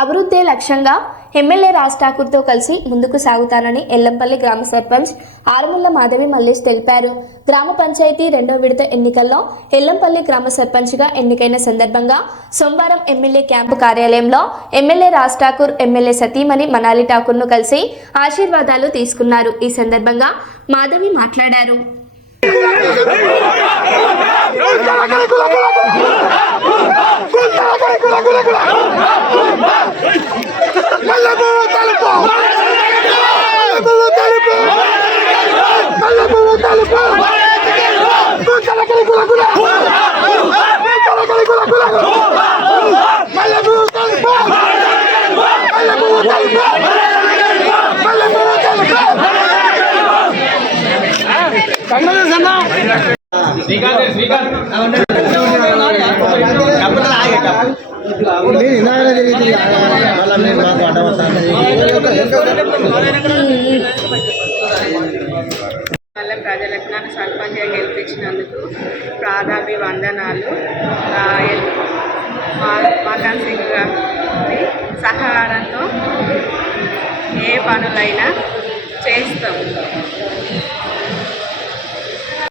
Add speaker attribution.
Speaker 1: అభివృద్ధి లక్ష్యంగా ఎమ్మెల్యే రాజ్ ఠాకూర్తో కలిసి ముందుకు సాగుతానని ఎల్లంపల్లి గ్రామ సర్పంచ్ ఆరుముల్ల మాధవి మల్లేష్ తెలిపారు గ్రామ పంచాయతీ రెండో విడత ఎన్నికల్లో ఎల్లంపల్లి గ్రామ సర్పంచ్గా ఎన్నికైన సందర్భంగా సోమవారం ఎమ్మెల్యే క్యాంపు కార్యాలయంలో ఎమ్మెల్యే రాజ్ ఠాకూర్ ఎమ్మెల్యే సతీమణి మనాలి ఠాకూర్ను కలిసి ఆశీర్వాదాలు తీసుకున్నారు ఈ సందర్భంగా మాధవి మాట్లాడారు
Speaker 2: మల్లెపువ్వు తలుపు
Speaker 3: నేను నేను
Speaker 4: వల్ల ప్రజలకు నన్ను సర్పంచ్గా గెలిపించినందుకు ప్రాధాన్య వందనాలు ఆ, మా సింగ్ గారి సహకారంతో పనులైనా చేస్తాం